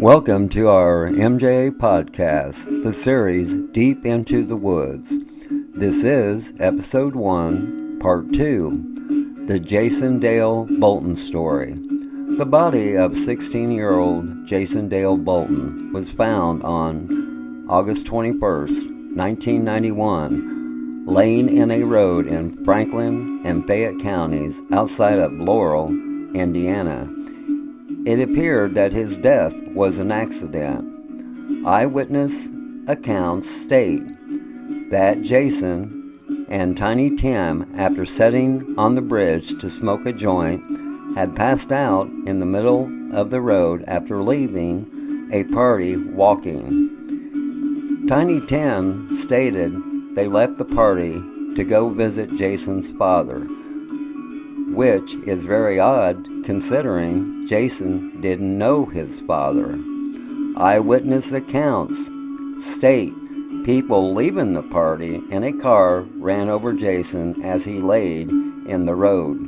Welcome to our MJA podcast, the series Deep into the Woods. This is Episode 1, Part 2, the Jason Dale Bolton story. The body of 16-year-old Jason Dale Bolton was found on August 21st, 1991, laying in a road in Franklin and Fayette counties outside of Laurel, Indiana. It appeared that his death was an accident. Eyewitness accounts state that Jason and Tiny Tim, after sitting on the bridge to smoke a joint, had passed out in the middle of the road after leaving a party walking. Tiny Tim stated they left the party to go visit Jason's father, which is very odd considering Jason didn't know his father. Eyewitness accounts state people leaving the party in a car ran over Jason as he laid in the road.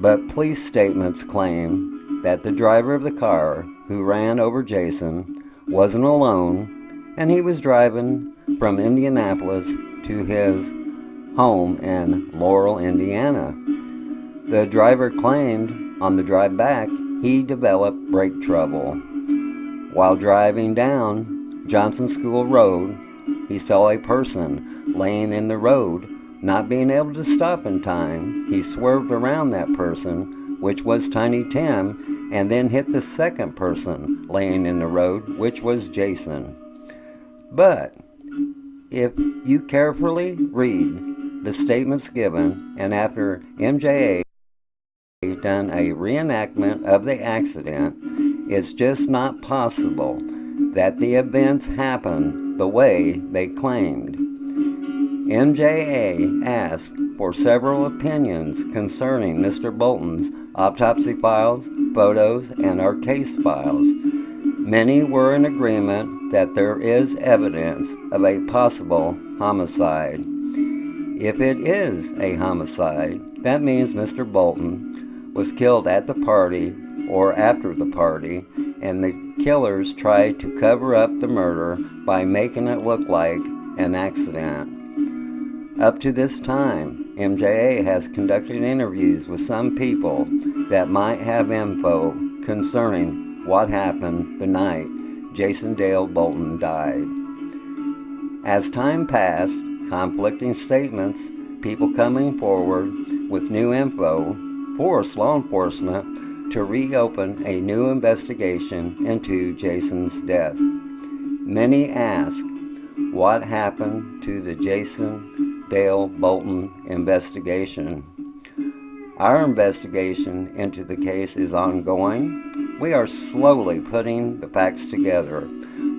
But police statements claim that the driver of the car who ran over Jason wasn't alone, and he was driving from Indianapolis to his home in Laurel, Indiana. The driver claimed on the drive back he developed brake trouble. While driving down Johnson School Road, he saw a person laying in the road. Not being able to stop in time, he swerved around that person, which was Tiny Tim, and then hit the second person laying in the road, which was Jason. But if you carefully read the statements given, and after MJA done a reenactment of the accident, it's just not possible that the events happened the way they claimed. MJA asked for several opinions concerning Mr. Bolton's autopsy files, photos, and our case files. Many were in agreement that there is evidence of a possible homicide. If it is a homicide, that means Mr. Bolton was killed at the party or after the party, and the killers tried to cover up the murder by making it look like an accident. Up to this time, MJA has conducted interviews with some people that might have info concerning what happened the night Jason Dale Bolton died. As time passed, conflicting statements, people coming forward with new info, forced law enforcement to reopen a new investigation into Jason's death. Many ask what happened to the Jason Dale Bolton investigation. Our investigation into the case is ongoing. We are slowly putting the facts together.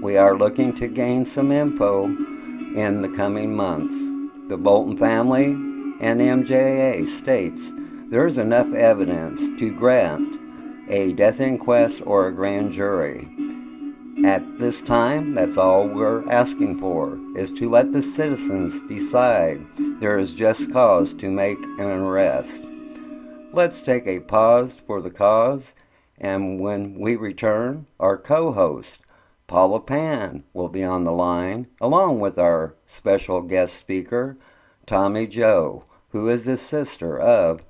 We are looking to gain some info in the coming months. The Bolton family and MJA states there is enough evidence to grant a death inquest or a grand jury. At this time, that's all we're asking for, is to let the citizens decide there is just cause to make an arrest. Let's take a pause for the cause, and when we return, our co-host, Paula Pan, will be on the line, along with our special guest speaker, Tomi Jo, who is the sister of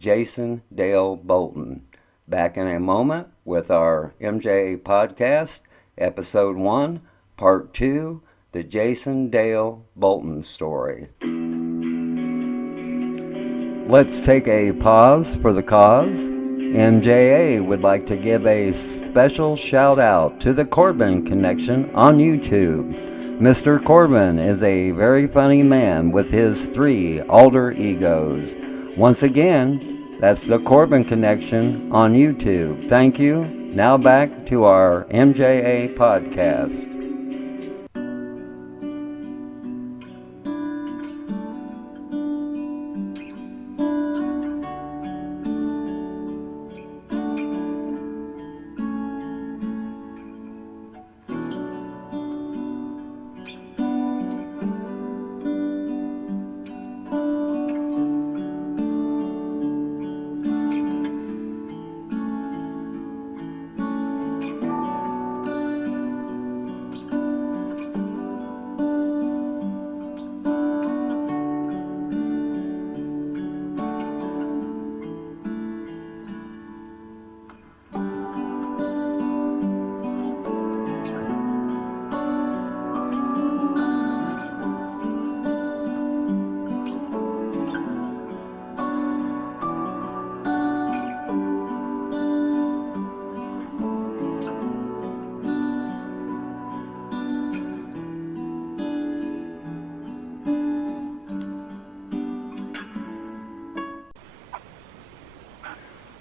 Jason Dale Bolton. Back in a moment with our MJA podcast, Episode 1, Part 2, the Jason Dale Bolton story. Let's take a pause for the cause. MJA would like to give a special shout out to the Corbin Connection on YouTube. Mr. Corbin is a very funny man with his 3 alter egos. Once again, that's the Corbin Connection on YouTube. Thank you. Now back to our MJA podcast.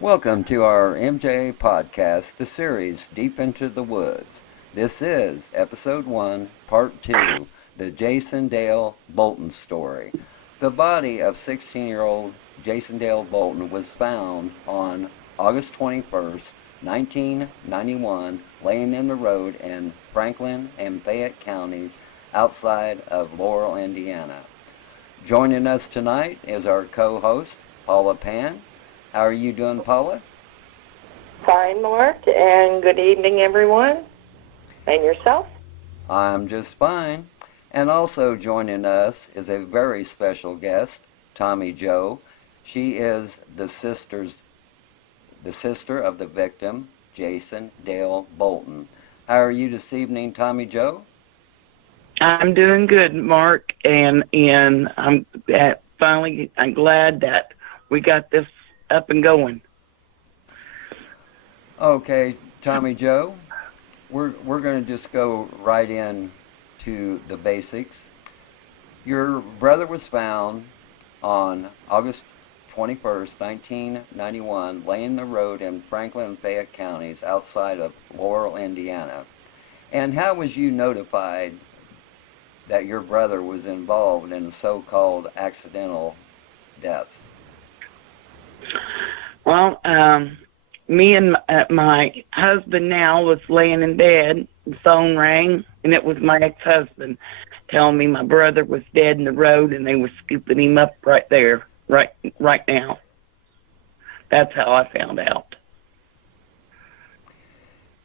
Welcome to our MJ podcast, the series Deep into the Woods. This is episode 1, part 2, the Jason Dale Bolton story. The body of 16-year-old Jason Dale Bolton was found on August 21st, 1991, laying in the road in Franklin and Fayette counties outside of Laurel, Indiana. Joining us tonight is our co-host, Paula Pan. How are you doing, Paula? Fine, Mark, and good evening, everyone. And yourself? I'm just fine. And also joining us is a very special guest, Tomi Jo. She is the sister of the victim, Jason Dale Bolton. How are you this evening, Tomi Jo? I'm doing good, Mark, and I'm glad that we got this up and going. Okay, Tomi Jo, we're going to just go right in to the basics. Your brother was found on August 21st, 1991, laying in the road in Franklin and Fayette counties outside of Laurel, Indiana. And how was you notified that your brother was involved in a so-called accidental death? Well, me and my husband now was laying in bed. The phone rang, and it was my ex-husband telling me my brother was dead in the road, and they were scooping him up right there, right now. That's how I found out.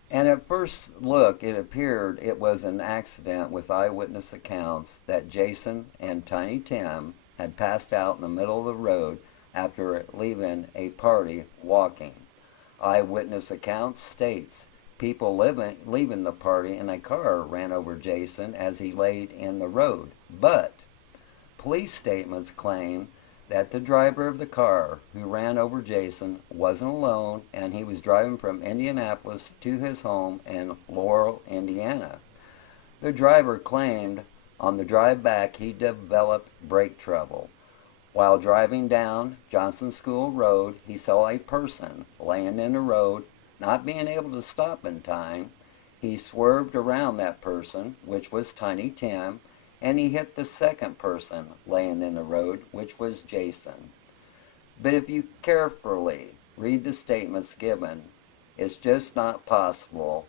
And at first look, it appeared it was an accident, with eyewitness accounts that Jason and Tiny Tim had passed out in the middle of the road after leaving a party walking. Eyewitness accounts states people leaving the party in a car ran over Jason as he laid in the road. But police statements claim that the driver of the car who ran over Jason wasn't alone, and he was driving from Indianapolis to his home in Laurel, Indiana. The driver claimed on the drive back he developed brake trouble. While driving down Johnson School Road, he saw a person laying in the road, not being able to stop in time. He swerved around that person, which was Tiny Tim, and he hit the second person laying in the road, which was Jason. But if you carefully read the statements given, it's just not possible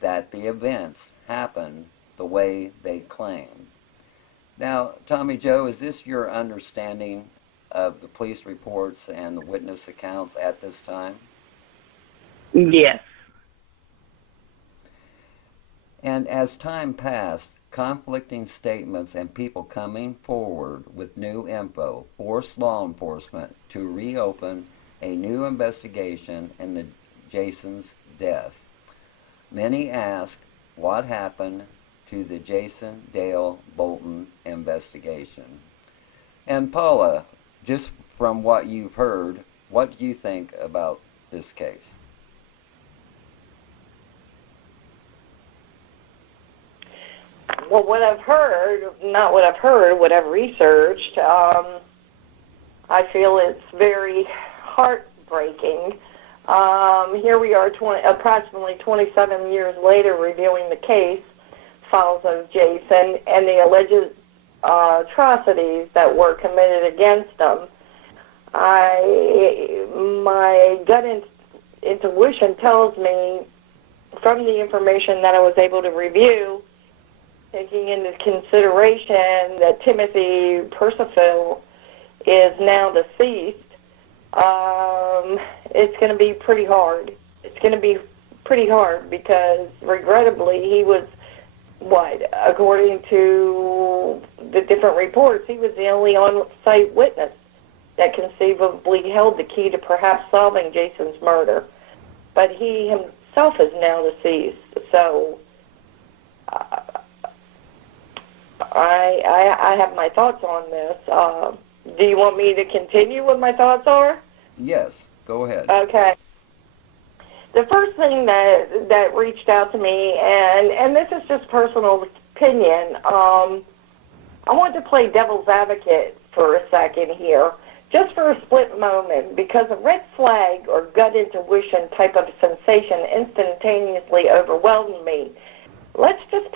that the events happened the way they claim. Now, Tomi Jo, is this your understanding of the police reports and the witness accounts at this time? Yes. And as time passed, conflicting statements and people coming forward with new info forced law enforcement to reopen a new investigation into Jason's death. Many ask what happened to the Jason Dale Bolton investigation. And Paula, just from what you've heard, what do you think about this case? Well, what I've heard, not what I've heard, what I've researched, I feel it's very heartbreaking. Here we are approximately 27 years later reviewing the case files of Jason and the alleged atrocities that were committed against him. My gut intuition tells me, from the information that I was able to review, taking into consideration that Timothy Percival is now deceased, it's going to be pretty hard. It's going to be pretty hard because, regrettably, he was, according to the different reports, he was the only on-site witness that conceivably held the key to perhaps solving Jason's murder. But he himself is now deceased, so I have my thoughts on this. Do you want me to continue what my thoughts are? Yes, go ahead. Okay. The first thing that reached out to me, and this is just personal opinion, I want to play devil's advocate for a second here, just for a split moment, because a red flag or gut intuition type of sensation instantaneously overwhelmed me. Let's just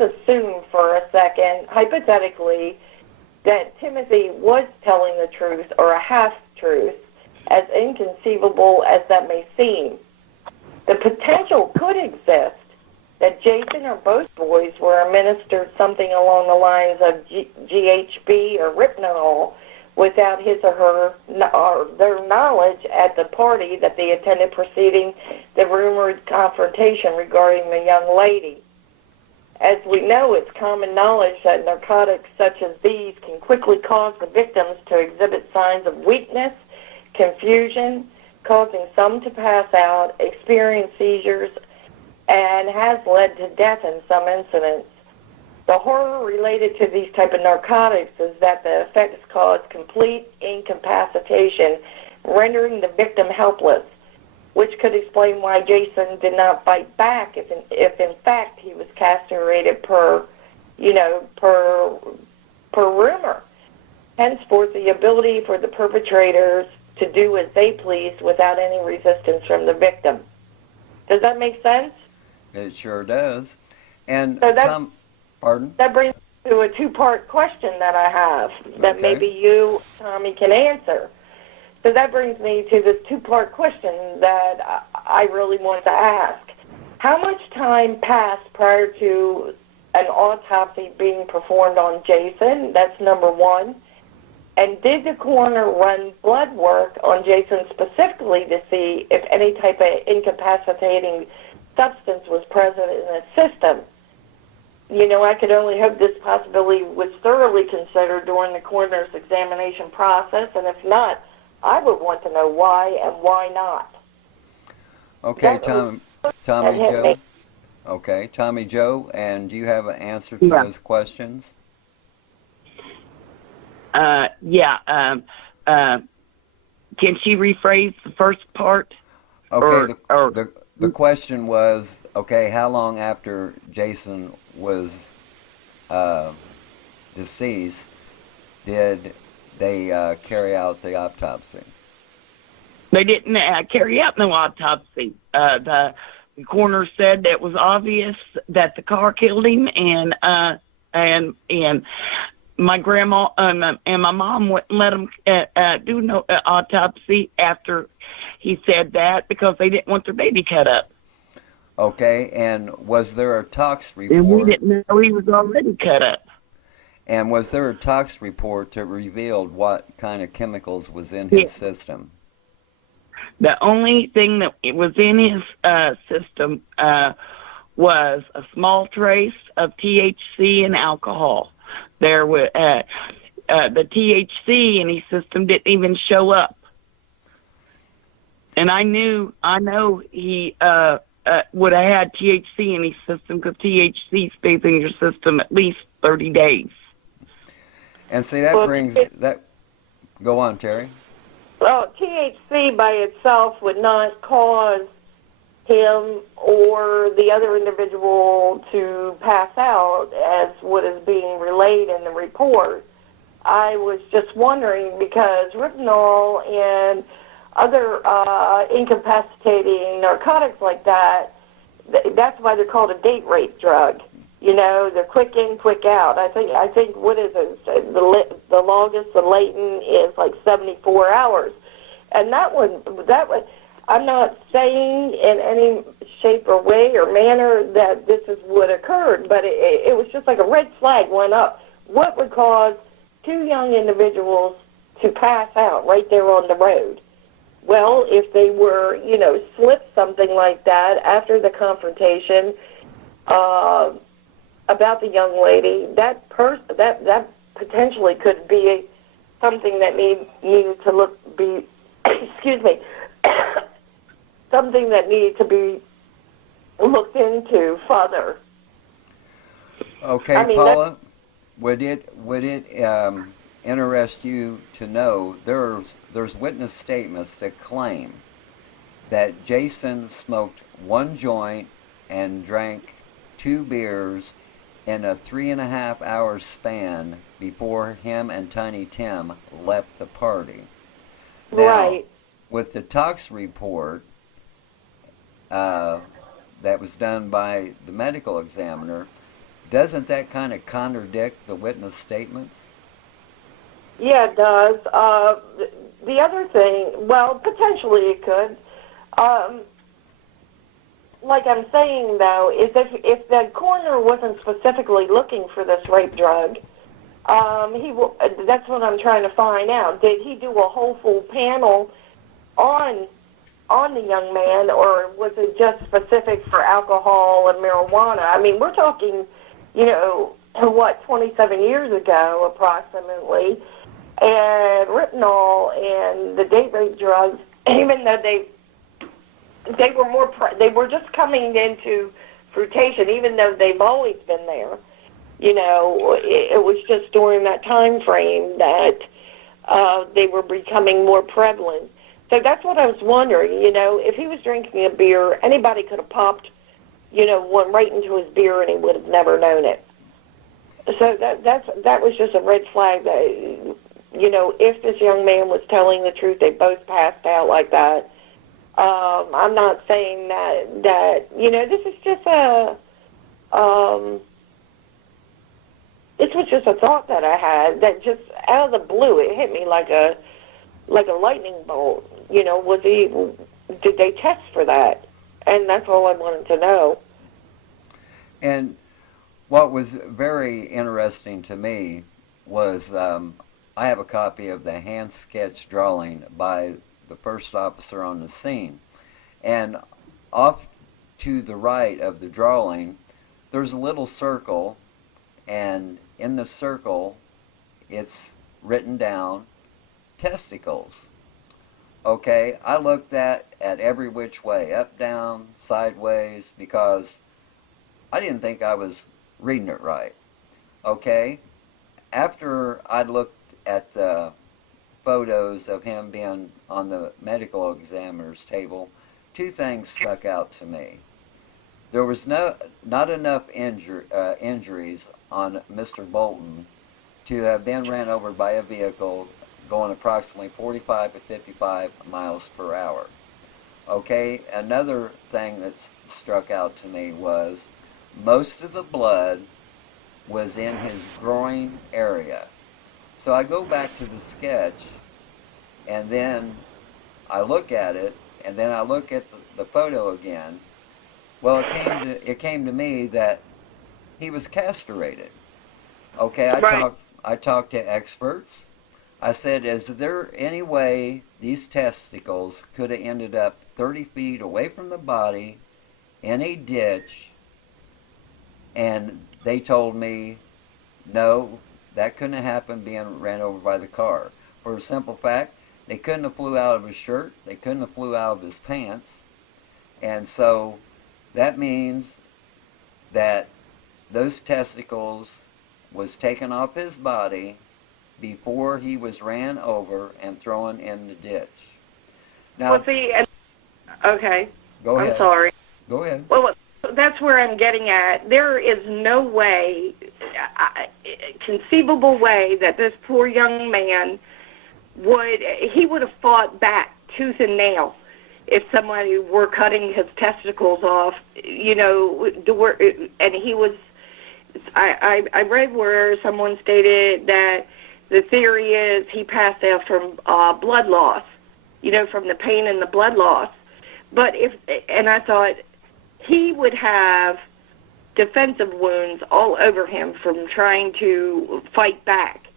assume for a second, hypothetically, that Timothy was telling the truth or a half-truth, as inconceivable as that may seem. The potential could exist that Jason or both boys were administered something along the lines of GHB or Ripnol without his or her or their knowledge at the party that they attended preceding the rumored confrontation regarding the young lady. As we know, it's common knowledge that narcotics such as these can quickly cause the victims to exhibit signs of weakness, confusion, causing some to pass out, experience seizures, and has led to death in some incidents. The horror related to these type of narcotics is that the effects cause complete incapacitation, rendering the victim helpless, which could explain why Jason did not fight back if in fact he was castrated per rumor. Henceforth, the ability for the perpetrators to do as they pleased without any resistance from the victim. Does that make sense? It sure does. And So Tom, pardon? That brings me to a two-part question that I have that maybe you, Tommy, can answer. So that brings me to this two-part question that I really want to ask. How much time passed prior to an autopsy being performed on Jason? That's number one. And did the coroner run blood work on Jason specifically to see if any type of incapacitating substance was present in his system? You know, I could only hope this possibility was thoroughly considered during the coroner's examination process, and if not, I would want to know why and why not. Okay, Tommy Jo. Okay, Tommy Jo, and do you have an answer to those questions? Can she rephrase the first part? Okay, the question was, okay, how long after Jason was deceased did they carry out the autopsy? They didn't carry out no autopsy. The coroner said that it was obvious that the car killed him, and my grandma and my mom wouldn't let him do no autopsy after he said that because they didn't want their baby cut up. Okay, and was there a tox report? And we didn't know he was already cut up. And was there a tox report that revealed what kind of chemicals was in his system? The only thing that was in his system was a small trace of THC and alcohol. There was the THC in his system didn't even show up, and I know he would have had THC in his system because THC stays in your system at least 30 days. And see, that brings that. Go on, Terry. Well, THC by itself would not cause him or the other individual to pass out, as what is being relayed in the report. I was just wondering because Ripnol and other incapacitating narcotics like that, that's why they're called a date rape drug. You know, they're quick in, quick out. I think what is it? The longest, the latent is like 74 hours. And that one, I'm not saying in any shape or way or manner that this is what occurred, but it was just like a red flag went up. What would cause two young individuals to pass out right there on the road? Well, if they were, slipped something like that after the confrontation about the young lady, that potentially could be something that needed to be something that needed to be looked into further. Okay, Paula, would it interest you to know there's witness statements that claim that Jason smoked one joint and drank 2 beers in a 3.5 hour span before him and Tiny Tim left the party. Now, Right. with the tox report that was done by the medical examiner, doesn't that kind of contradict the witness statements? Yeah, it does. The other thing, well, potentially it could. Um, like I'm saying, though, is if the coroner wasn't specifically looking for this rape drug, that's what I'm trying to find out. Did he do a whole full panel on the young man, or was it just specific for alcohol and marijuana? I mean, we're talking, 27 years ago, approximately, and Retinol and the date rape drugs, even though they were just coming into fruition, even though they've always been there. It was just during that time frame that they were becoming more prevalent. So that's what I was wondering, if he was drinking a beer, anybody could have popped, one right into his beer and he would have never known it. So that was just a red flag that, if this young man was telling the truth, they both passed out like that. I'm not saying that this is just this was just a thought that I had that just out of the blue, it hit me like a lightning bolt. Did they test for that? And that's all I wanted to know. And what was very interesting to me was I have a copy of the hand sketch drawing by the first officer on the scene. And off to the right of the drawing, there's a little circle, and in the circle, it's written down testicles. Okay, I looked at every which way, up, down, sideways, because I didn't think I was reading it right. Okay, after I looked at the photos of him being on the medical examiner's table, two things stuck out to me. There was not enough injuries on Mr. Bolton to have been ran over by a vehicle going approximately 45 to 55 miles per hour. Okay, another thing that struck out to me was most of the blood was in his groin area. So I go back to the sketch, and then I look at it, and then I look at the photo again. Well, it came to me that he was castrated. Okay, Right. I talked to experts. I said, is there any way these testicles could have ended up 30 feet away from the body in a ditch? And they told me, no, that couldn't have happened being ran over by the car. For a simple fact, they couldn't have flew out of his shirt. They couldn't have flew out of his pants. And so that means that those testicles was taken off his body before he was ran over and thrown in the ditch. Now, Well, see, okay. go ahead. I'm sorry. Go ahead. Well, that's where I'm getting at. There is no way, conceivable way, that this poor young man would have fought back tooth and nail if somebody were cutting his testicles off, and he was, I read where someone stated that the theory is he passed out from blood loss, from the pain and the blood loss. But and I thought he would have defensive wounds all over him from trying to fight back.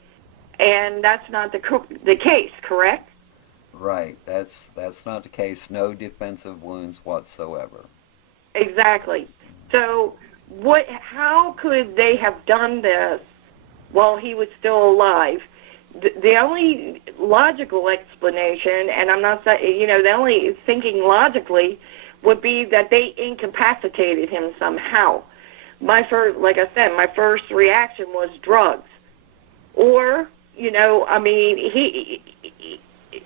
And that's not the case, correct? Right. That's not the case. No defensive wounds whatsoever. Exactly. So how could they have done this while he was still alive? The only logical explanation, and I'm not saying, the only thinking logically would be that they incapacitated him somehow. Like I said, my first reaction was drugs. Or,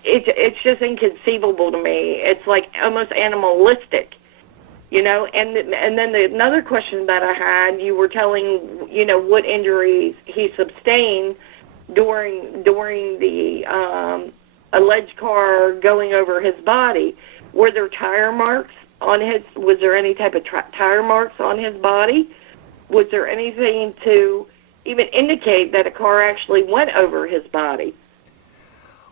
it's just inconceivable to me. It's like almost animalistic And then another question that I had, you were telling, what injuries he sustained during the alleged car going over his body. Were there tire marks on his? Was there any type of tire marks on his body? Was there anything to even indicate that a car actually went over his body?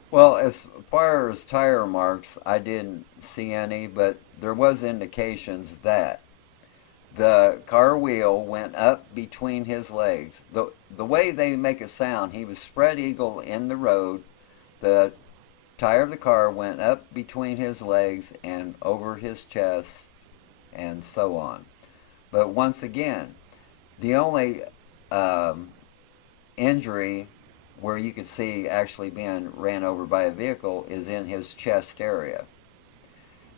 Well, as far as tire marks, I didn't see any, but there was indications that the car wheel went up between his legs. The way they make a sound, he was spread eagle in the road. The tire of the car went up between his legs and over his chest and so on. But once again, the only injury where you could see actually being ran over by a vehicle is in his chest area.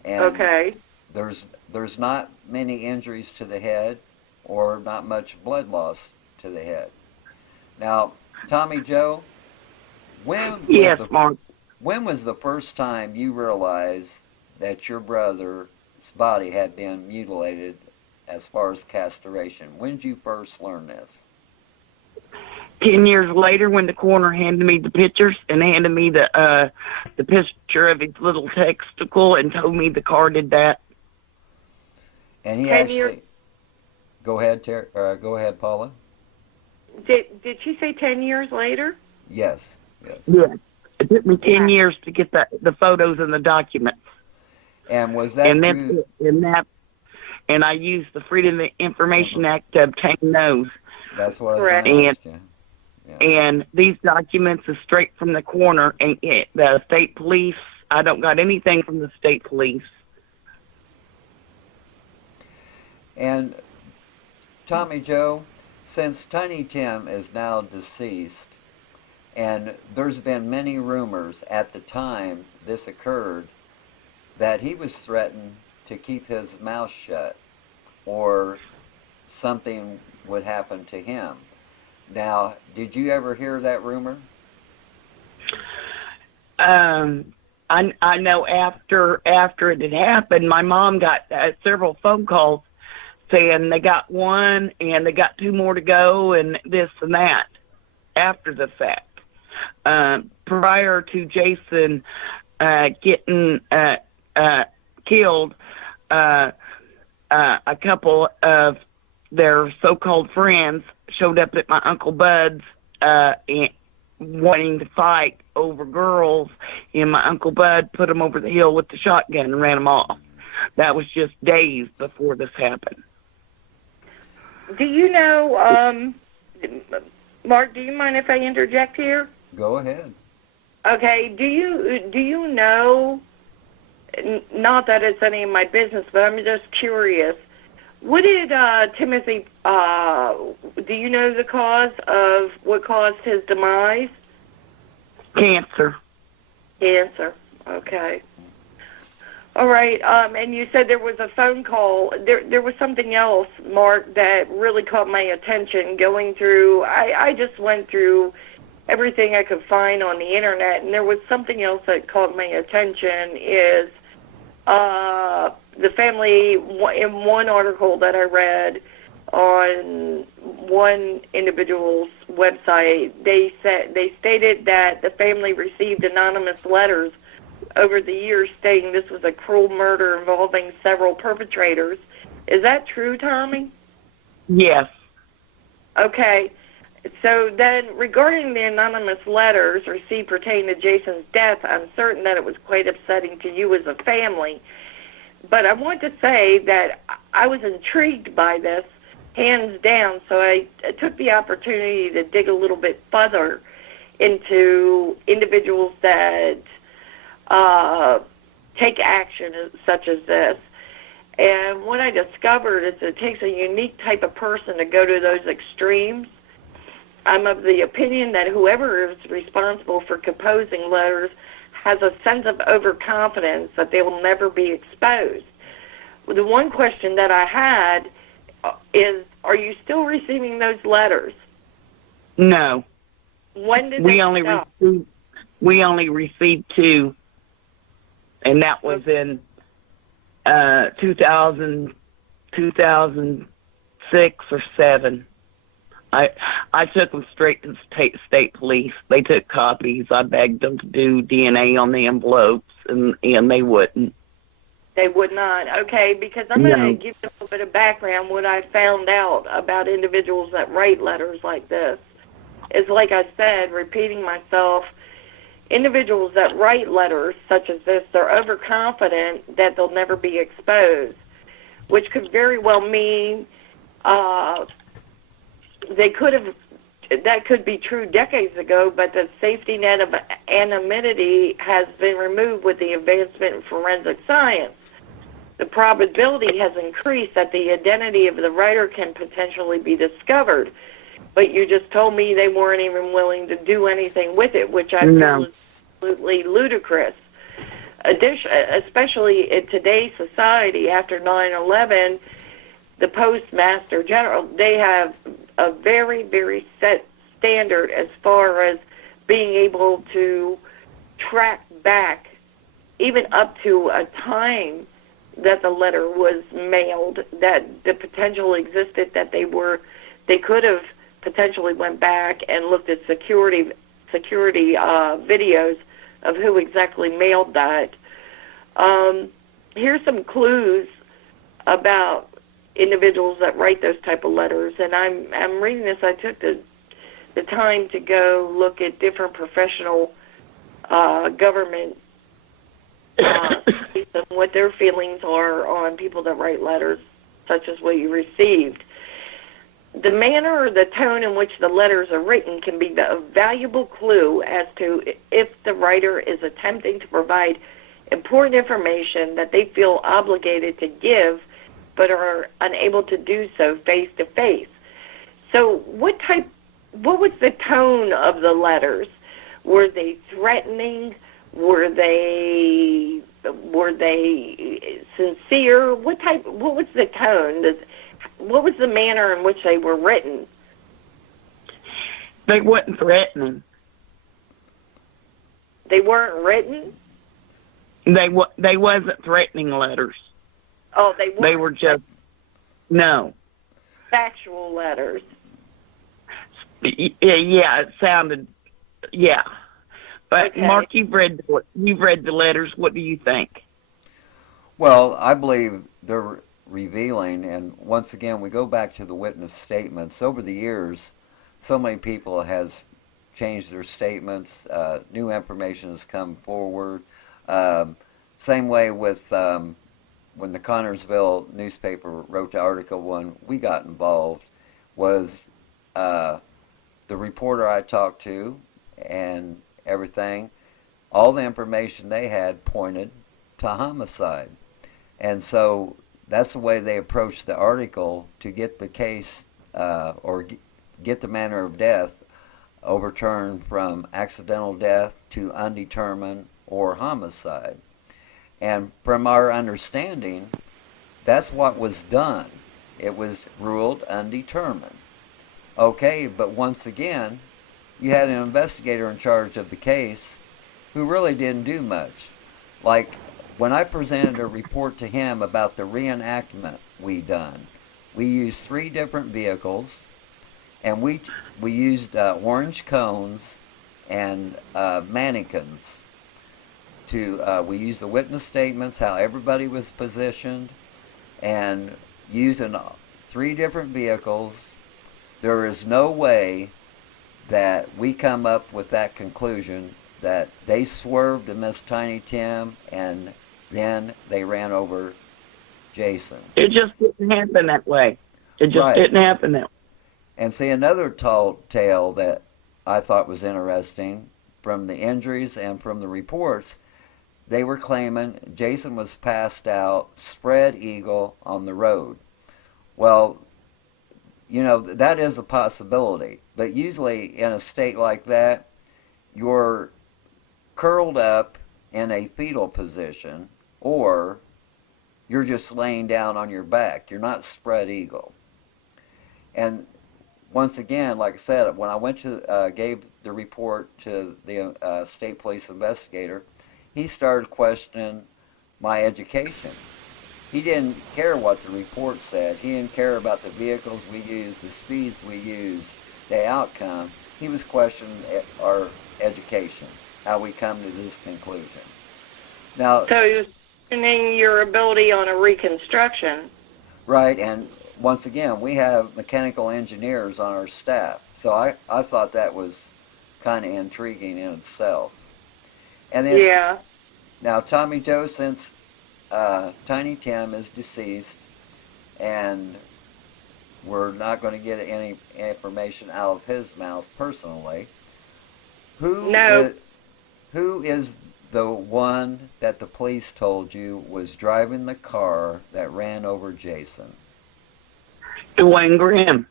And okay. There's not many injuries to the head or not much blood loss to the head. Now, Tomi Jo, when was the first time you realized that your brother's body had been mutilated as far as castration? When did you first learn this? 10 years later, when the coroner handed me the pictures and handed me the picture of his little testicle and told me the car did that. And he actually... Go ahead, Paula. Did she say 10 years later? Yes. Yeah. It took me 10 years to get the photos and the documents. And was that and I used the Freedom of Information Act to obtain those. That's what I was going to ask you. Yeah. And these documents are straight from the coroner and the state police. I don't got anything from the state police. And Tomi Jo, since Tiny Tim is now deceased, and there's been many rumors at the time this occurred that he was threatened to keep his mouth shut or something would happen to him. Now, did you ever hear that rumor? I know after it had happened, my mom got several phone calls saying they got one and they got two more to go and this and that after the fact. Prior to Jason getting killed, a couple of their so-called friends showed up at my Uncle Bud's and wanting to fight over girls, and my Uncle Bud put them over the hill with the shotgun and ran them off. That was just days before this happened. Do you know, Mark, do you mind if I interject here? Go ahead. Okay, do you know, not that it's any of my business, but I'm just curious, what did Timothy, do you know the cause of what caused his demise? Cancer. Cancer, okay. All right, and you said there was a phone call. There was something else, Mark, that really caught my attention going through. I just went through everything I could find on the internet, and there was something else that caught my attention is the family, in one article that I read on one individual's website, they stated that the family received anonymous letters over the years stating this was a cruel murder involving several perpetrators. Is that true, Tomi? Yes. Okay. So then, regarding the anonymous letters received pertaining to Jason's death, I'm certain that it was quite upsetting to you as a family. But I want to say that I was intrigued by this, hands down, so I took the opportunity to dig a little bit further into individuals that take action such as this. And what I discovered is it takes a unique type of person to go to those extremes. I'm of the opinion that whoever is responsible for composing letters has a sense of overconfidence that they will never be exposed. The one question that I had is, are you still receiving those letters? No. When did they stop? We only received two, and that was in 2000. 2006 or 7. I took them straight to the state police. They took copies. I begged them to do DNA on the envelopes, and they wouldn't. They would not. Okay, because I'm going to give you a little bit of background. What I found out about individuals that write letters like this is, like I said, repeating myself, individuals that write letters such as this, they're overconfident that they'll never be exposed, which could very well mean that could be true decades ago, but the safety net of anonymity has been removed with the advancement in forensic science. The probability has increased that the identity of the writer can potentially be discovered, but you just told me they weren't even willing to do anything with it, which I feel is absolutely ludicrous. Especially in today's society after 9/11, the Postmaster General, they have a very, very set standard as far as being able to track back even up to a time that the letter was mailed, that the potential existed that they could have potentially went back and looked at security videos of who exactly mailed that. Here's some clues about individuals that write those type of letters, and I'm reading this. I took the time to go look at different professional government and what their feelings are on people that write letters such as what you received. The manner or the tone in which the letters are written can be a valuable clue as to if the writer is attempting to provide important information that they feel obligated to give but are unable to do so face to face. So what was the tone of the letters? Were they threatening? Were they sincere? What was the tone? What was the manner in which they were written? They weren't threatening. They weren't written? They wasn't threatening letters. Oh, they weren't. They were just factual letters. Yeah, it sounded But okay. Mark, you've read the letters. What do you think? Well, I believe they're revealing, and once again, we go back to the witness statements. Over the years, so many people has changed their statements. New information has come forward. Same way with when the Connorsville newspaper wrote the article when we got involved, was the reporter I talked to and everything, all the information they had pointed to homicide. And so that's the way they approached the article to get the case or get the manner of death overturned from accidental death to undetermined or homicide. And from our understanding, that's what was done. It was ruled undetermined. Okay, but once again, you had an investigator in charge of the case who really didn't do much. Like when I presented a report to him about the reenactment we done, we used 3 different vehicles, and we used orange cones and mannequins. We used the witness statements, how everybody was positioned, and using 3 different vehicles. There is no way that we come up with that conclusion that they swerved to miss Tiny Tim and then they ran over Jason. It just didn't happen that way. It just didn't happen that way. And see, another tall tale that I thought was interesting from the injuries and from the reports, they were claiming Jason was passed out, spread eagle on the road. Well, you know, that is a possibility. But usually in a state like that, you're curled up in a fetal position or you're just laying down on your back. You're not spread eagle. And once again, like I said, when I went to gave the report to the state police investigator, he started questioning my education. he didn't care what the report said. He didn't care about the vehicles we used, the speeds we used, the outcome. He was questioning our education, how we come to this conclusion. Now, So you're questioning your ability on a reconstruction. right, and once again, we have mechanical engineers on our staff. So I thought that was kind of intriguing in itself. And then, Yeah. now Tomi Jo, since Tiny Tim is deceased, and we're not going to get any information out of his mouth personally, No. who is the one that the police told you was driving the car that ran over Jason? Dwayne Grimm.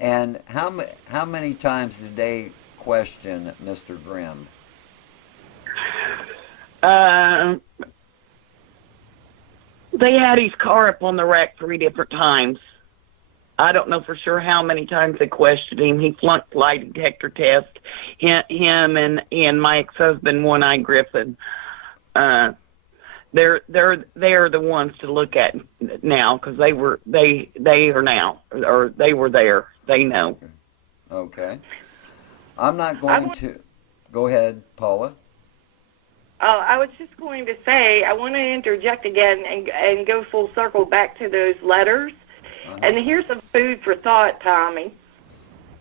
And how many times did they question Mr. Grimm? They had his car up on the rack 3 different times. I don't know for sure how many times they questioned him. He flunked lie detector test. Him and my ex-husband, One-Eye Griffin. They're the ones to look at now because they are now, or they were there. They know. Okay. I'm not going to. Go ahead, Paula. I was just going to say, I want to interject again and go full circle back to those letters. And here's some food for thought, Tommy,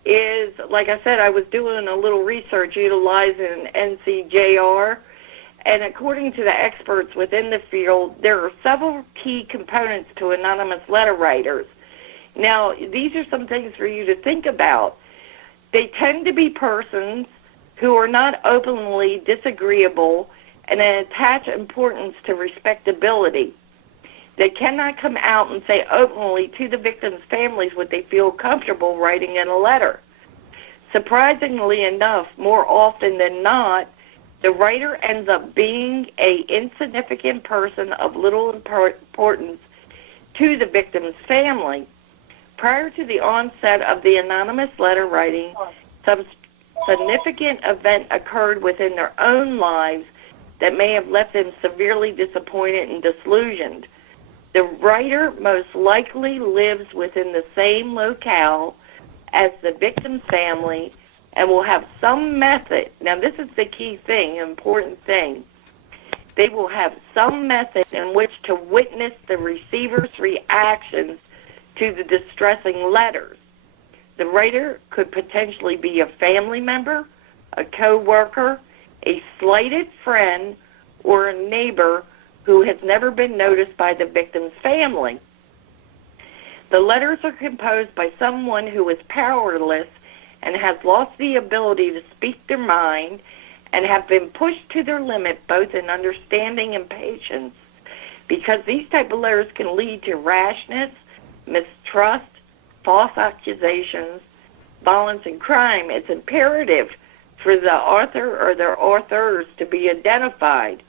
is, like I said, I was doing a little research utilizing NCJR, and according to the experts within the field, there are several key components to anonymous letter writers. Now, these are some things for you to think about. They tend to be persons who are not openly disagreeable and attach importance to respectability. They cannot come out and say openly to the victims' families what they feel comfortable writing in a letter. Surprisingly enough, more often than not, the writer ends up being an insignificant person of little importance to the victim's family. Prior to the onset of the anonymous letter writing, some significant event occurred within their own lives that may have left them severely disappointed and disillusioned. The writer most likely lives within the same locale as the victim's family and will have some method. Now, this is the key thing, important thing. They will have some method in which to witness the receiver's reactions to the distressing letters. The writer could potentially be a family member, a co-worker, a slighted friend, or a neighbor who has never been noticed by the victim's family. The letters are composed by someone who is powerless and has lost the ability to speak their mind and have been pushed to their limit both in understanding and patience, because these type of letters can lead to rashness, mistrust, false accusations, violence, and crime. It's imperative for the author or their authors to be identified.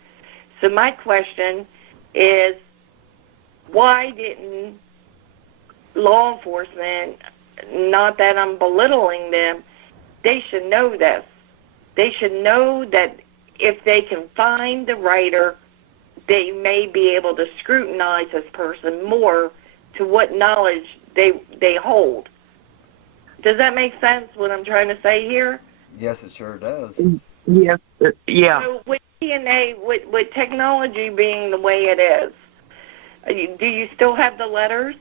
So my question is, why didn't law enforcement, not that I'm belittling them, they should know this. They should know that if they can find the writer, they may be able to scrutinize this person more to what knowledge they hold. Does that make sense, what I'm trying to say here? Yes, it sure does. Yes. Yeah. So with DNA, with technology being the way it is, do you still have the letters?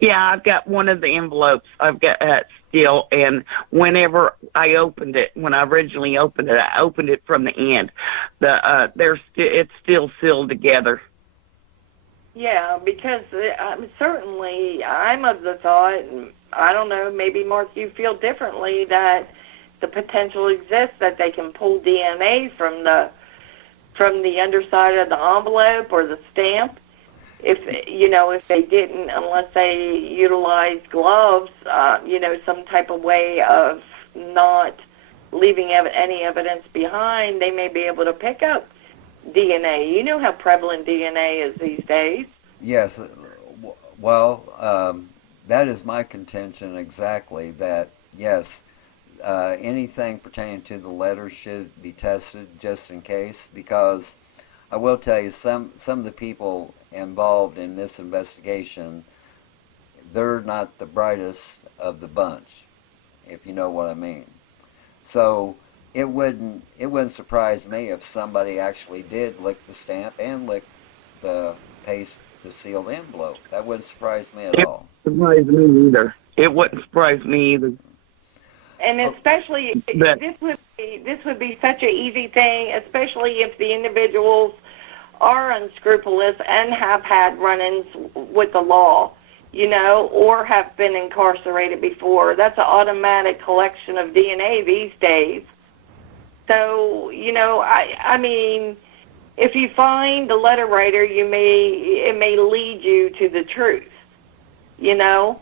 Yeah, I've got one of the envelopes. I've got still, and whenever I opened it, when I originally opened it, I opened it from the end. It's still sealed together. Yeah, because certainly I'm of the thought, and I don't know, maybe Mark, you feel differently, that the potential exists that they can pull DNA from the underside of the envelope or the stamp. If they didn't, unless they utilized gloves, some type of way of not leaving any evidence behind, they may be able to pick up DNA. You know how prevalent DNA is these days. Yes. Well, that is my contention exactly, that, yes, anything pertaining to the letters should be tested just in case, because I will tell you, some of the people involved in this investigation, they're not the brightest of the bunch, if you know what I mean. So it wouldn't surprise me if somebody actually did lick the stamp and lick the paste to seal the envelope. That wouldn't surprise me at all. It wouldn't surprise me either. It wouldn't surprise me either. And especially, this would be such an easy thing, especially if the individuals are unscrupulous and have had run-ins with the law, you know, or have been incarcerated before. That's an automatic collection of DNA these days. So, you know, I mean, if you find the letter writer, it may lead you to the truth, you know.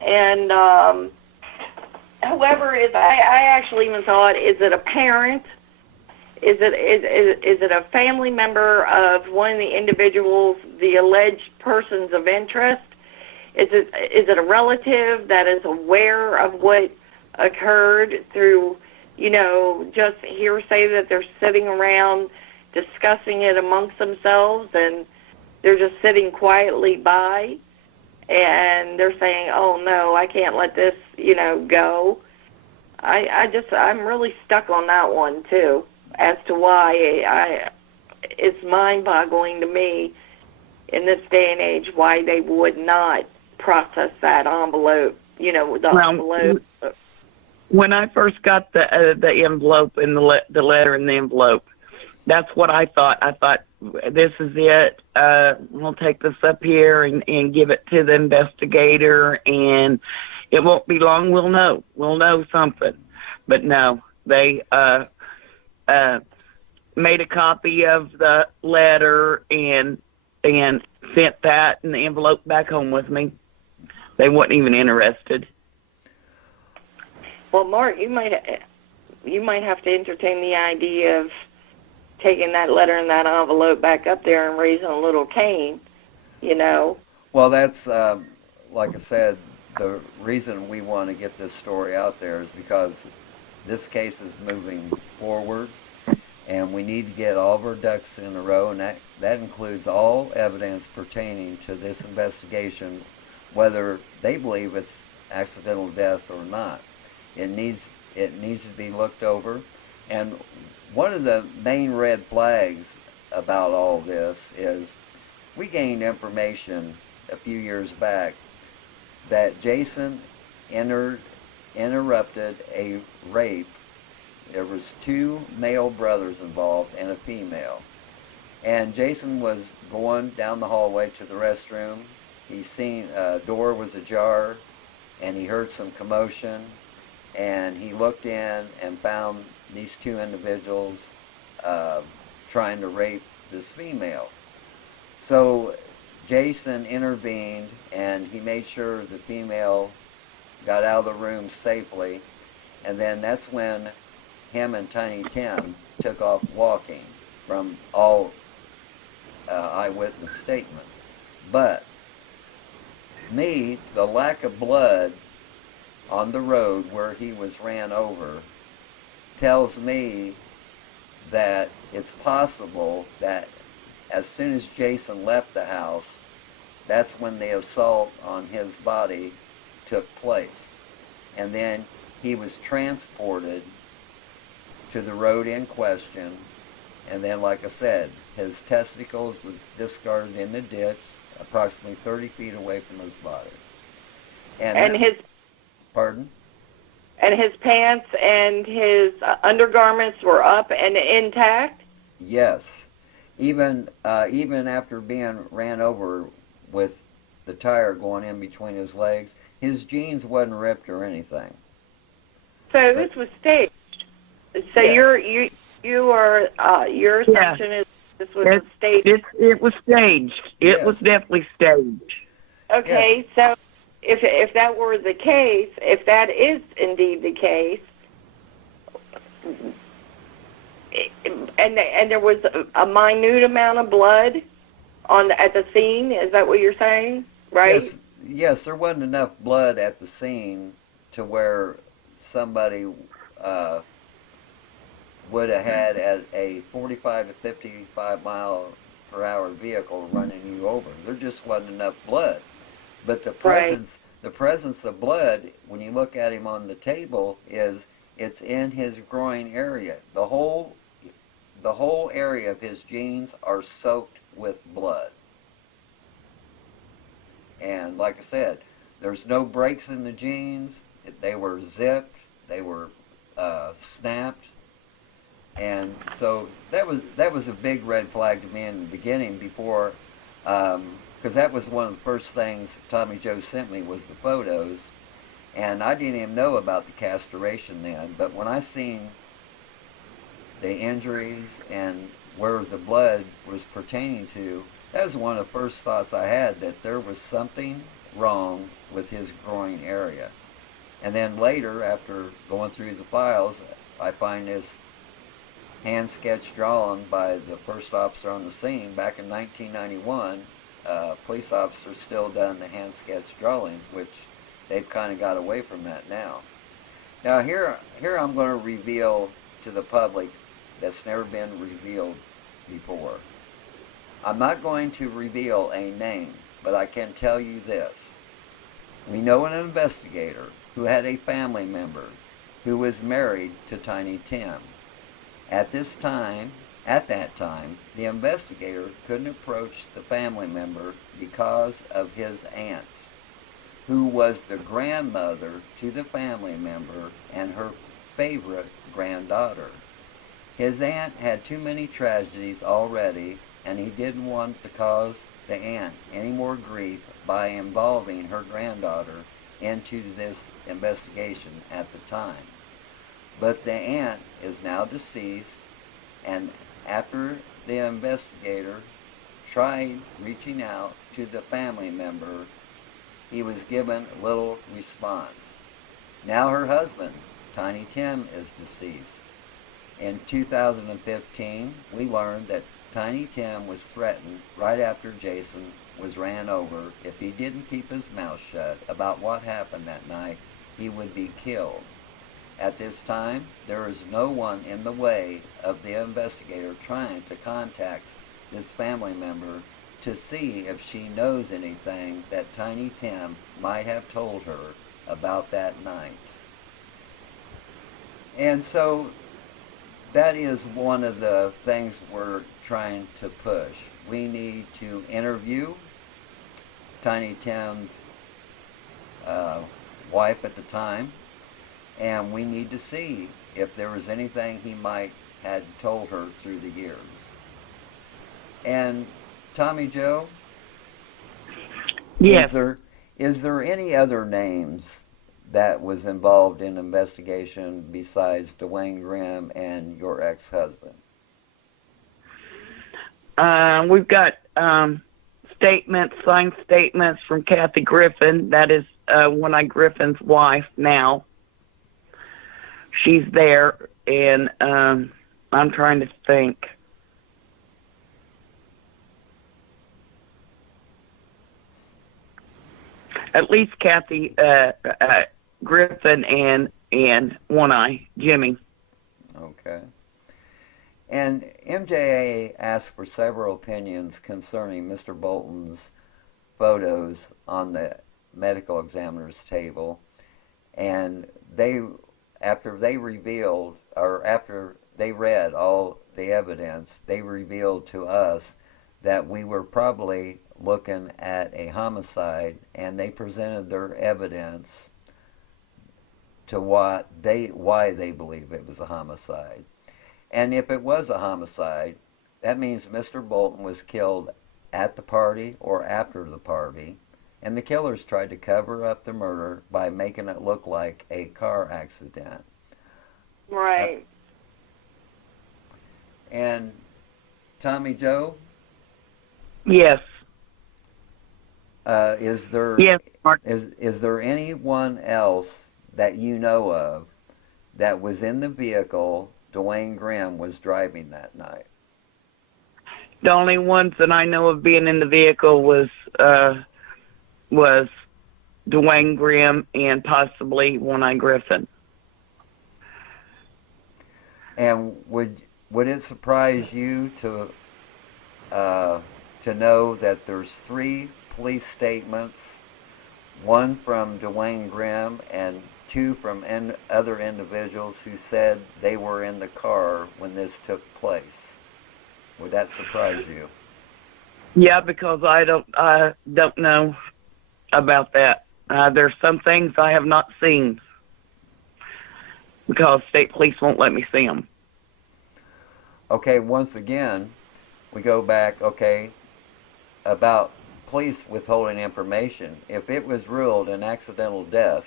And whoever is, I actually even thought, is it a parent? Is it a family member of one of the individuals, the alleged persons of interest? Is it a relative that is aware of what occurred through, you know, just hearsay that they're sitting around discussing it amongst themselves, and they're just sitting quietly by, and they're saying, oh no, I can't let this, you know, go. I'm really stuck on that one too, as to why it's mind-boggling to me in this day and age why they would not process that envelope, you know, the envelope. When I first got the envelope and the letter in the envelope, that's what I thought. I thought, this is it. We'll take this up here and give it to the investigator, and it won't be long. We'll know. We'll know something. But no, they made a copy of the letter and sent that in the envelope back home with me. They weren't even interested. Well, Mark, you might have to entertain the idea of taking that letter and that envelope back up there and raising a little cane, you know. Well, that's, like I said, the reason we want to get this story out there is because this case is moving forward, and we need to get all of our ducks in a row, and that includes all evidence pertaining to this investigation, whether they believe it's accidental death or not. It needs to be looked over. And one of the main red flags about all this is we gained information a few years back that Jason interrupted a rape. There was 2 male brothers involved and a female. And Jason was going down the hallway to the restroom. He seen a door was ajar, and he heard some commotion, and he looked in and found these 2 individuals trying to rape this female. So Jason intervened, and he made sure the female got out of the room safely, and then that's when him and Tiny Tim took off walking from all eyewitness statements. But the lack of blood on the road where he was ran over tells me that it's possible that as soon as Jason left the house, that's when the assault on his body took place. And then he was transported to the road in question, and then, like I said, his testicles was discarded in the ditch approximately 30 feet away from his body. And his... Pardon? And his pants and his undergarments were up and intact? Yes. Even after being ran over with the tire going in between his legs, his jeans wasn't ripped or anything. So this was staged. So yeah. your assumption is this was staged. It was staged. It was definitely staged. Okay, so if that were the case, if that is indeed the case, and there was a minute amount of blood at the scene, is that what you're saying? Right? Yes, there wasn't enough blood at the scene to where somebody would have had a 45 to 55 mile per hour vehicle running you over. There just wasn't enough blood. But Right. the presence of blood, when you look at him on the table, it's in his groin area. The whole area of his jeans are soaked with blood. And like I said, there's no breaks in the jeans. They were zipped. They were snapped. And so that was a big red flag to me in the beginning before, because that was one of the first things Tomi Jo sent me was the photos, and I didn't even know about the castration then. But when I seen the injuries and where the blood was pertaining to, that was one of the first thoughts I had, that there was something wrong with his groin area. And then later, after going through the files, I find this hand sketch drawn by the first officer on the scene back in 1991. Police officers still done the hand sketch drawings, which they've kind of got away from that now. Now here I'm going to reveal to the public that's never been revealed before. I'm not going to reveal a name, but I can tell you this. We know an investigator who had a family member who was married to Tiny Tim. At that time, the investigator couldn't approach the family member because of his aunt, who was the grandmother to the family member and her favorite granddaughter. His aunt had too many tragedies already, and he didn't want to cause the aunt any more grief by involving her granddaughter into this investigation at the time. But the aunt is now deceased, and after the investigator tried reaching out to the family member, he was given little response. Now her husband, Tiny Tim, is deceased. In 2015, we learned that Tiny Tim was threatened right after Jason was ran over. If he didn't keep his mouth shut about what happened that night, he would be killed. At this time, there is no one in the way of the investigator trying to contact this family member to see if she knows anything that Tiny Tim might have told her about that night. And so that is one of the things we're trying to push. We need to interview Tiny Tim's wife at the time, and we need to see if there was anything he might had told her through the years. And Tomi Jo, Yes. is there any other names that was involved in investigation besides Dwayne Grimm and your ex-husband? We've got signed statements from Kathy Griffin. That is one of Griffin's wife now. She's there, and I'm trying to think. At least Kathy Griffin and One Eye Jimmy. Okay. And MJA asked for several opinions concerning Mr. Bolton's photos on the medical examiner's table, and after they read all the evidence, they revealed to us that we were probably looking at a homicide, and they presented their evidence to why they believe it was a homicide. And if it was a homicide, that means Mr. Bolton was killed at the party or after the party, and the killers tried to cover up the murder by making it look like a car accident. Right. And Tomi Jo? Yes. Is there Yes, Mark. is there anyone else that you know of that was in the vehicle Dwayne Grimm was driving that night? The only ones that I know of being in the vehicle was Dwayne Grimm and possibly One Eye Griffin. And would it surprise you to know that there's 3 police statements, one from Dwayne Grimm and 2 from other individuals who said they were in the car when this took place? Would that surprise you? Yeah, because I don't know about that. There's some things I have not seen because state police won't let me see them. Okay, once again, we go back, okay, about police withholding information. If it was ruled an accidental death,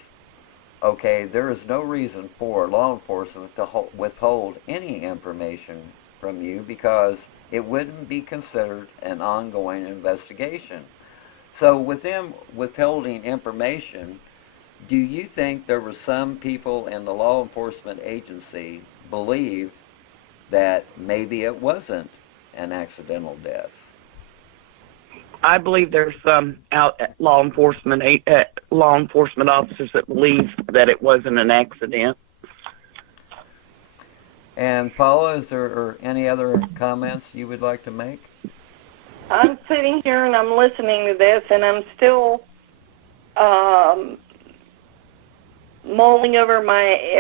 okay, there is no reason for law enforcement to withhold any information from you because it wouldn't be considered an ongoing investigation. So with them withholding information, do you think there were some people in the law enforcement agency believe that maybe it wasn't an accidental death? I believe there's some law enforcement officers that believe that it wasn't an accident. And Paula, is there any other comments you would like to make? I'm sitting here and I'm listening to this, and I'm still mulling over in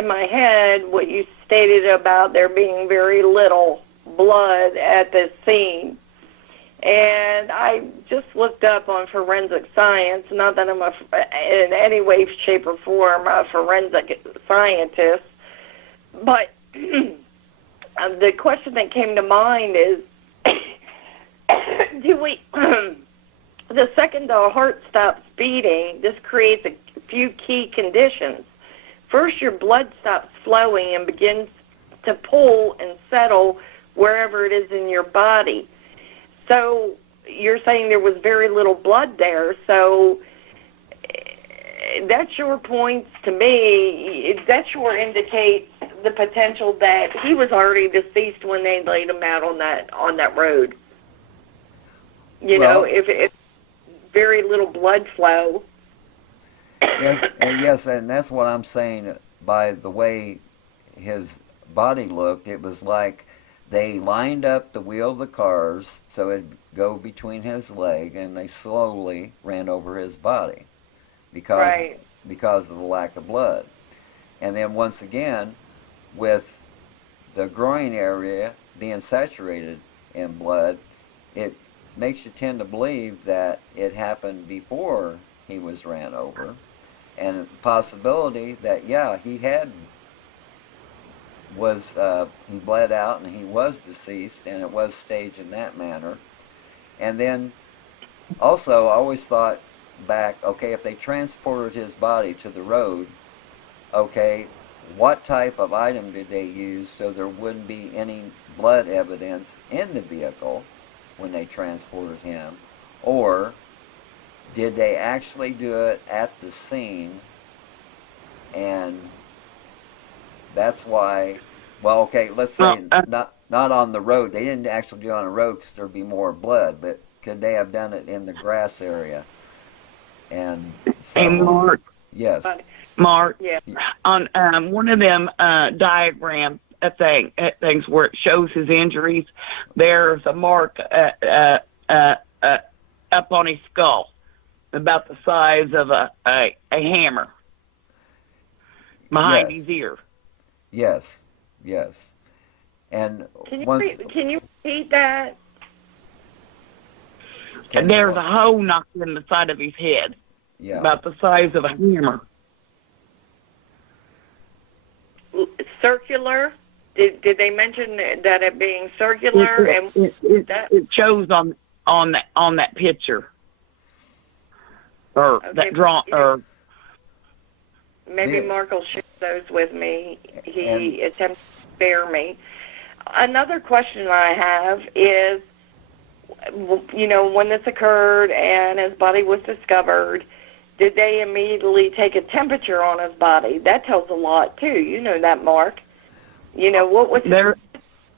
my head what you stated about there being very little blood at the scene. And I just looked up on forensic science, not that I'm in any way, shape, or form a forensic scientist, but the question that came to mind is, the second the heart stops beating, this creates a few key conditions. First, your blood stops flowing and begins to pull and settle wherever it is in your body. So you're saying there was very little blood there, so that sure points to me, that sure indicates the potential that he was already deceased when they laid him out on that road. You know, if very little blood flow. Yes, and that's what I'm saying. By the way his body looked, it was like they lined up the wheel of the cars so it'd go between his leg, and they slowly ran over his body because of the lack of blood. And then once again, with the groin area being saturated in blood, it makes you tend to believe that it happened before he was ran over, and the possibility that he bled out and he was deceased, and it was staged in that manner. And then also I always thought back, okay, if they transported his body to the road, okay, what type of item did they use so there wouldn't be any blood evidence in the vehicle when they transported him? Or did they actually do it at the scene, and that's why, well, okay, let's say not on the road. They didn't actually do it on the road because there'd be more blood, but could they have done it in the grass area? And so, hey, Mark. Yes. Mark, yeah. On one of them diagram things where it shows his injuries, there's a mark up on his skull about the size of a hammer behind his ear. Yes. And can you repeat that? And there's a hole knocked in the side of his head, about the size of a hammer. Circular? Did they mention that it being circular? It shows on that picture, or okay, that draw, or maybe Mark will share those with me. He attempted to spare me. Another question I have is, you know, when this occurred and his body was discovered, did they immediately take a temperature on his body? That tells a lot too. You know that, Mark. You know, what was there?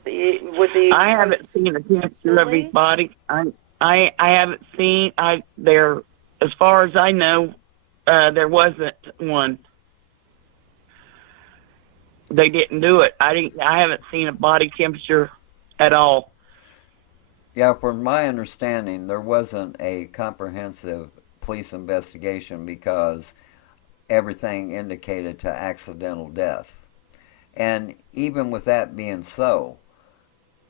I haven't seen a temperature of his body. I haven't seen. There, as far as I know, there wasn't one. they didn't do it. I haven't seen a body temperature at all. Yeah, from my understanding, there wasn't a comprehensive police investigation because everything indicated to accidental death. And even with that being so,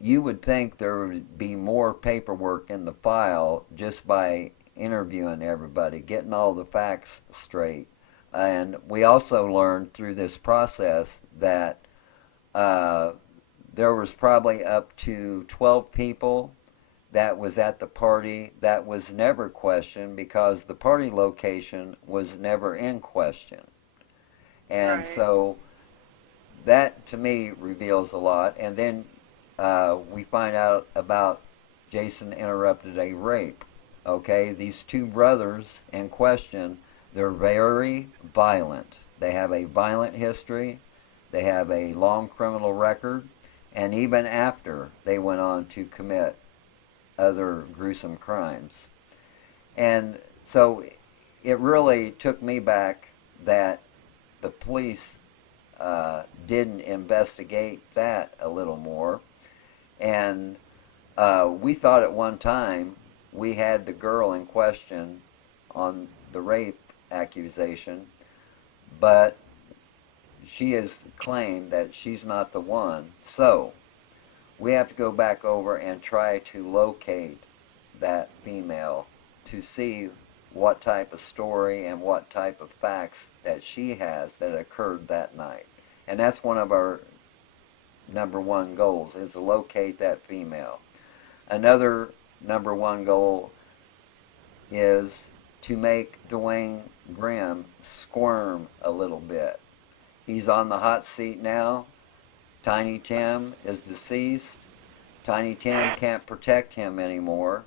you would think there would be more paperwork in the file just by interviewing everybody, getting all the facts straight. And we also learned through this process that there was probably up to 12 people that was at the party that was never questioned because the party location was never in question. And Right. so that to me reveals a lot. And then we find out about Jason interrupted a rape. Okay, these two brothers in question, they're very violent. They have a violent history. They have a long criminal record. And even after, they went on to commit other gruesome crimes. And so it really took me back that the police didn't investigate that a little more. And we thought at one time we had the girl in question on the rape accusation, but she has claimed that she's not the one. So we have to go back over and try to locate that female to see what type of story and what type of facts that she has that occurred that night. And that's one of our number one goals, is to locate that female. Another number one goal is to make Dwayne Grimm squirm a little bit. He's on the hot seat now. Tiny Tim is deceased. Tiny Tim can't protect him anymore.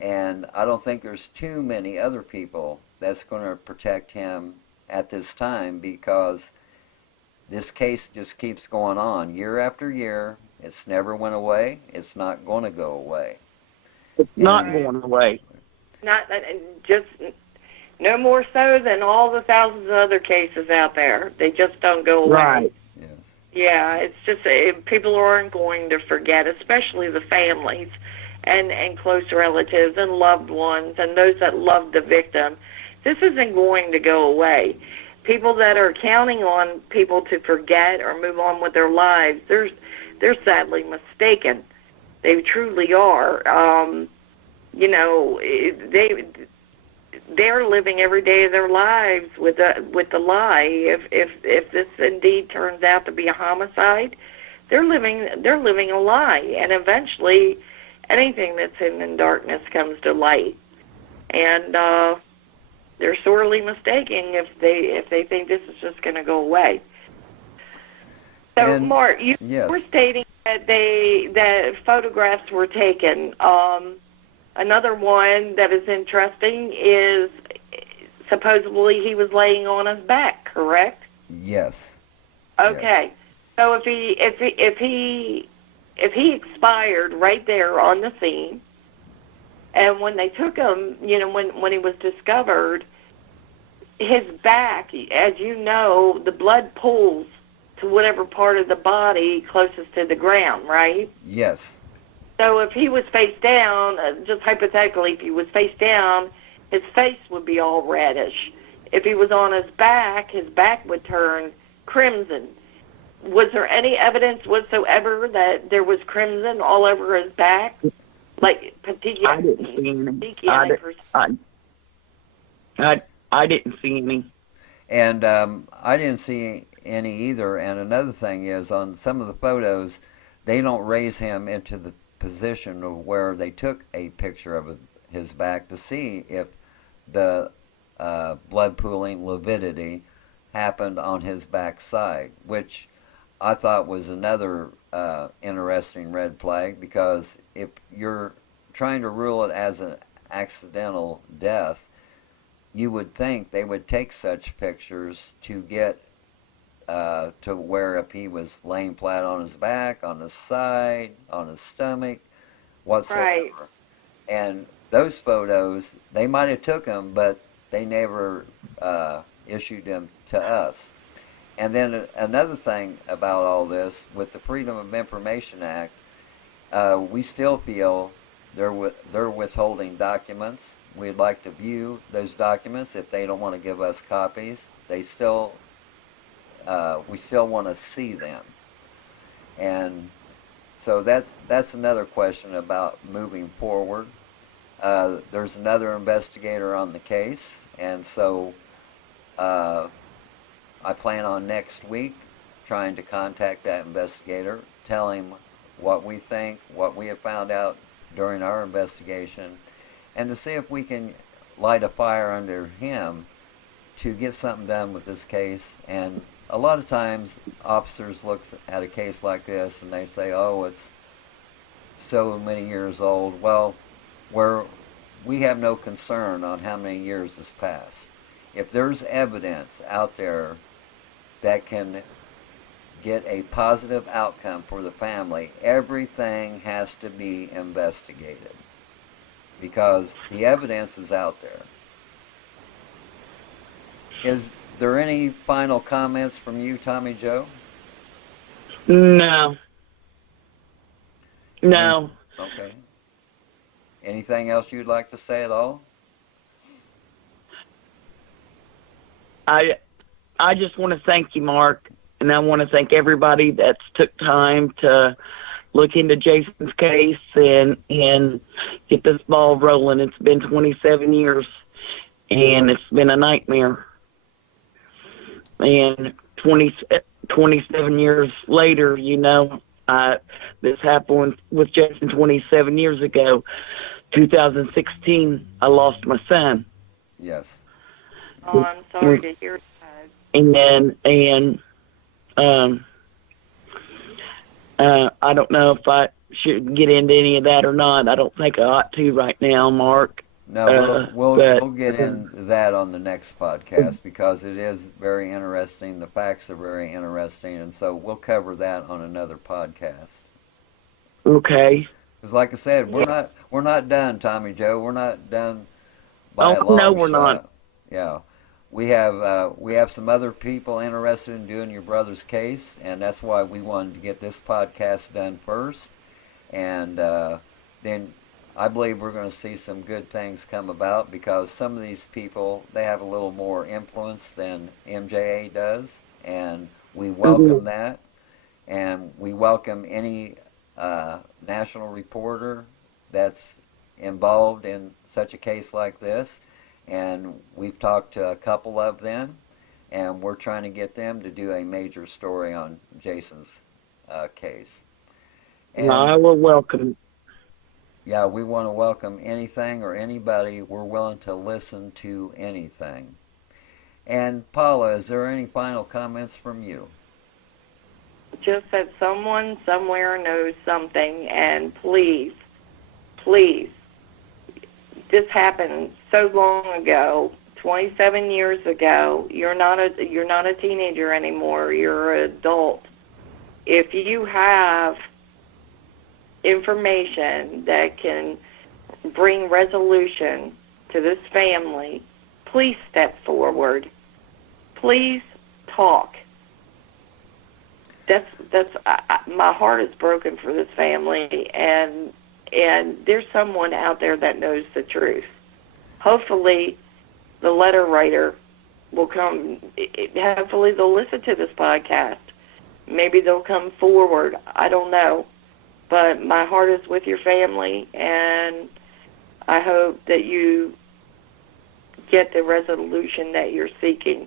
And I don't think there's too many other people that's going to protect him at this time because this case just keeps going on year after year. It's never went away. It's not going to go away. It's not going away. Not just no more so than all the thousands of other cases out there. They just don't go away. Right. Yes. Yeah, it's just people aren't going to forget, especially the families and close relatives and loved ones and those that love the victim. This isn't going to go away. People that are counting on people to forget or move on with their lives, they're sadly mistaken. They truly are. They're living every day of their lives with the lie. If this indeed turns out to be a homicide, they're living a lie, and eventually anything that's hidden in darkness comes to light. And they're sorely mistaken if they think this is just going to go away. So, And, Mark, you yes. were stating that photographs were taken. Another one that is interesting is supposedly he was laying on his back, correct? Yes. Okay. Yes. So if he expired right there on the scene, and when they took him, when he was discovered, his back, as you know, the blood pools to whatever part of the body closest to the ground, right? Yes. So if he was face down, just hypothetically, if he was face down, his face would be all reddish. If he was on his back would turn crimson. Was there any evidence whatsoever that there was crimson all over his back? Like I didn't see any. I didn't see any. And I didn't see any either. And another thing is, on some of the photos, they don't raise him into the position of where they took a picture of his back to see if the blood pooling lividity happened on his back side, which I thought was another interesting red flag, because if you're trying to rule it as an accidental death, you would think they would take such pictures to get to where if he was laying flat on his back, on his side, on his stomach, whatsoever. Right. And those photos, they might have took them, but they never issued them to us. And then another thing about all this, with the Freedom of Information Act, we still feel they're withholding documents. We'd like to view those documents. If they don't want to give us copies, we still want to see them. And so that's another question about moving forward. There's another investigator on the case, and so I plan on next week trying to contact that investigator, tell him what we think, what we have found out during our investigation, and to see if we can light a fire under him to get something done with this case. And a lot of times officers look at a case like this and they say, oh, it's so many years old. Well, we have no concern on how many years has passed. If there's evidence out there that can get a positive outcome for the family, everything has to be investigated because the evidence is out there. Is there any final comments from you, Tomi Jo? No. No. Okay. Anything else you'd like to say at all? I just want to thank you, Mark, and I want to thank everybody that's took time to look into Jason's case and get this ball rolling. It's been 27 years, and it's been a nightmare. And 27 years later, you know, this happened with Jason 27 years ago. 2016, I lost my son. Yes. Oh, I'm sorry to hear that. I don't know if I should get into any of that or not. I don't think I ought to right now, Mark. No, we'll get into that on the next podcast because it is very interesting. The facts are very interesting, and so we'll cover that on another podcast. Okay. Because, like I said, we're not done, Tomi Jo. We're not done by a long shot. No, we're not. Yeah, we have some other people interested in doing your brother's case, and that's why we wanted to get this podcast done first, and then I believe we're going to see some good things come about because some of these people, they have a little more influence than MJA does, and we welcome that, and we welcome any national reporter that's involved in such a case like this, and we've talked to a couple of them, and we're trying to get them to do a major story on Jason's case. And I will welcome. Yeah, we want to welcome anything or anybody. We're willing to listen to anything. And Paula, is there any final comments from you? Just that someone somewhere knows something, and please, this happened so long ago, 27 years ago. You're not a teenager anymore. You're an adult. If you have information that can bring resolution to this family, please step forward. Please talk. My heart is broken for this family, and there's someone out there that knows the truth. Hopefully, the letter writer will come. Hopefully, they'll listen to this podcast. Maybe they'll come forward. I don't know. But my heart is with your family, and I hope that you get the resolution that you're seeking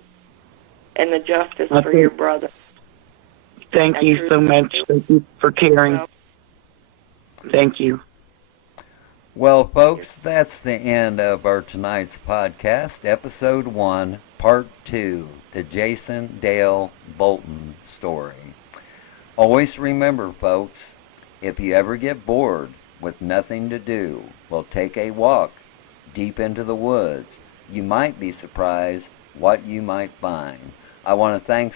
and the justice for your brother. Thank you so much. Thank you for caring. Thank you. Well, folks, that's the end of our tonight's podcast, Episode 1, Part 2, the Jason Dale Bolton story. Always remember, folks, if you ever get bored with nothing to do, well, take a walk deep into the woods. You might be surprised what you might find. I want to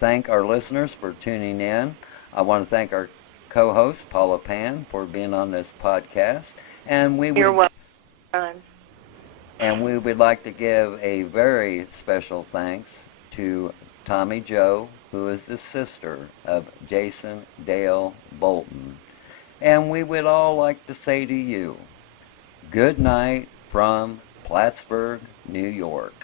thank our listeners for tuning in. I want to thank our co-host, Paula Pan, for being on this podcast. And You're welcome. And we would like to give a very special thanks to Tomi Jo, who is the sister of Jason Dale Bolton. And we would all like to say to you, good night from Plattsburgh, New York.